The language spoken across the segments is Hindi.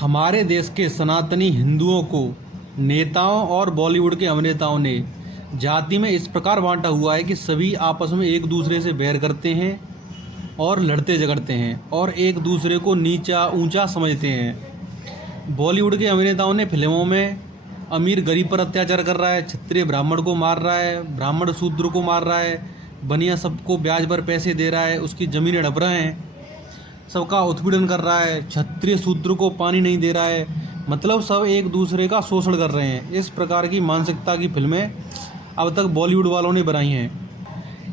हमारे देश के सनातनी हिंदुओं को नेताओं और बॉलीवुड के अभिनेताओं ने जाति में इस प्रकार बांटा हुआ है कि सभी आपस में एक दूसरे से बैर करते हैं और लड़ते झगड़ते हैं और एक दूसरे को नीचा ऊंचा समझते हैं। बॉलीवुड के अभिनेताओं ने फिल्मों में अमीर गरीब पर अत्याचार कर रहा है, क्षत्रिय ब्राह्मण को मार रहा है, ब्राह्मण शूद्र को मार रहा है, बनिया सबको ब्याज पर पैसे दे रहा है, उसकी ज़मीनें हड़प रहे हैं, सबका उत्पीड़न कर रहा है, क्षत्रिय शूद्र को पानी नहीं दे रहा है, मतलब सब एक दूसरे का शोषण कर रहे हैं। इस प्रकार की मानसिकता की फिल्में अब तक बॉलीवुड वालों ने बनाई हैं।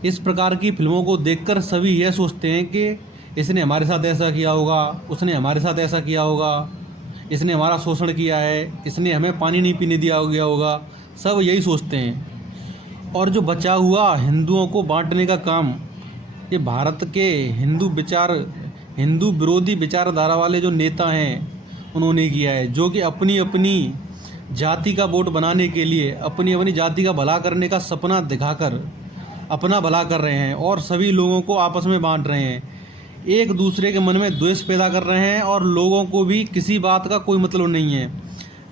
इस प्रकार की फिल्मों को देखकर सभी यह सोचते हैं कि इसने हमारे साथ ऐसा किया होगा, उसने हमारे साथ ऐसा किया होगा, इसने हमारा शोषण किया है, इसने हमें पानी नहीं पीने दिया गया होगा, सब यही सोचते हैं। और जो बचा हुआ हिंदुओं को बांटने का काम ये भारत के हिंदू विरोधी विचारधारा वाले जो नेता हैं उन्होंने किया है, जो कि अपनी अपनी जाति का वोट बनाने के लिए अपनी अपनी जाति का भला करने का सपना दिखाकर अपना भला कर रहे हैं और सभी लोगों को आपस में बांट रहे हैं, एक दूसरे के मन में द्वेष पैदा कर रहे हैं और लोगों को भी किसी बात का कोई मतलब नहीं है।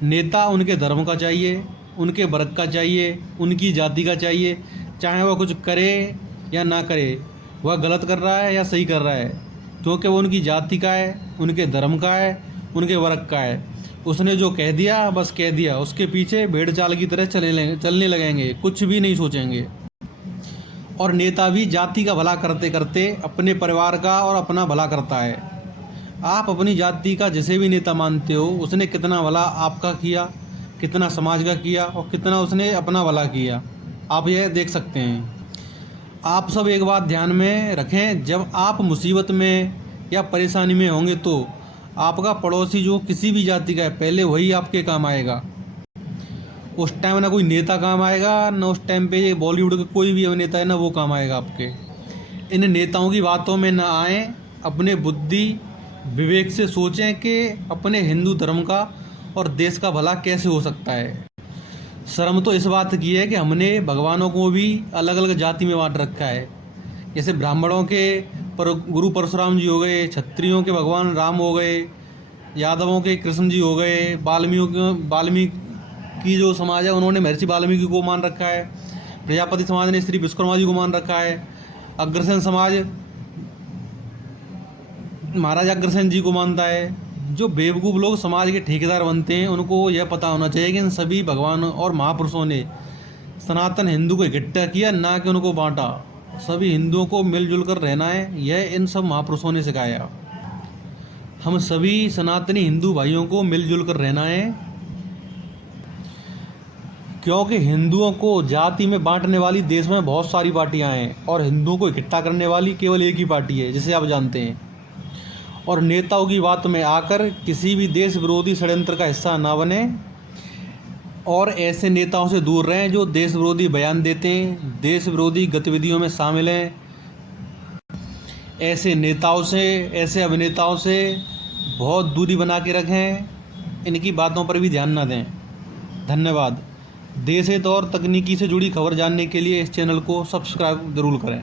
नेता उनके धर्म का चाहिए, उनके वर्ग का चाहिए, उनकी जाति का चाहिए, चाहे वह कुछ करे या ना करे, वह गलत कर रहा है या सही कर रहा है, क्योंकि वो उनकी जाति का है, उनके धर्म का है, उनके वर्ग का है। उसने जो कह दिया बस कह दिया, उसके पीछे भेड़ चाल की तरह चलने लगेंगे, कुछ भी नहीं सोचेंगे। और नेता भी जाति का भला करते करते अपने परिवार का और अपना भला करता है। आप अपनी जाति का जिसे भी नेता मानते हो उसने कितना भला आपका किया, कितना समाज का किया और कितना उसने अपना भला किया, आप यह देख सकते हैं। आप सब एक बात ध्यान में रखें, जब आप मुसीबत में या परेशानी में होंगे तो आपका पड़ोसी जो किसी भी जाति का है पहले वही आपके काम आएगा। उस टाइम ना कोई नेता काम आएगा, ना उस टाइम पे ये बॉलीवुड का कोई भी अभिनेता है ना वो काम आएगा आपके। इन नेताओं की बातों में ना आए, अपने बुद्धि विवेक से सोचें कि अपने हिंदू धर्म का और देश का भला कैसे हो सकता है। शर्म तो इस बात की है कि हमने भगवानों को भी अलग अलग जाति में बांट रखा है। जैसे ब्राह्मणों के गुरु परशुराम जी हो गए, क्षत्रियों के भगवान राम हो गए, यादवों के कृष्ण जी हो गए, वाल्मीकि जो समाज है उन्होंने महर्षि वाल्मीकि को मान रखा है, प्रजापति समाज ने श्री विश्वकर्मा जी को मान रखा है, अग्रसेन समाज महाराजा अग्रसेन जी को मानता है। जो बेवकूफ़ लोग समाज के ठेकेदार बनते हैं उनको यह पता होना चाहिए कि इन सभी भगवान और महापुरुषों ने सनातन हिंदू को इकट्ठा किया, ना कि उनको बांटा। सभी हिंदुओं को मिलजुल कर रहना है, यह इन सब महापुरुषों ने सिखाया। हम सभी सनातनी हिंदू भाइयों को मिलजुल कर रहना है, क्योंकि हिंदुओं को जाति में बांटने वाली देश में बहुत सारी पार्टियां हैं और हिंदुओं को इकट्ठा करने वाली केवल एक ही पार्टी है, जिसे आप जानते हैं। और नेताओं की बात में आकर किसी भी देश विरोधी षड्यंत्र का हिस्सा ना बने और ऐसे नेताओं से दूर रहें जो देश विरोधी बयान देते हैं, देश विरोधी गतिविधियों में शामिल हैं। ऐसे नेताओं से, ऐसे अभिनेताओं से बहुत दूरी बना के रखें, इनकी बातों पर भी ध्यान ना दें। धन्यवाद। देश हित और तकनीकी से जुड़ी खबर जानने के लिए इस चैनल को सब्सक्राइब जरूर करें।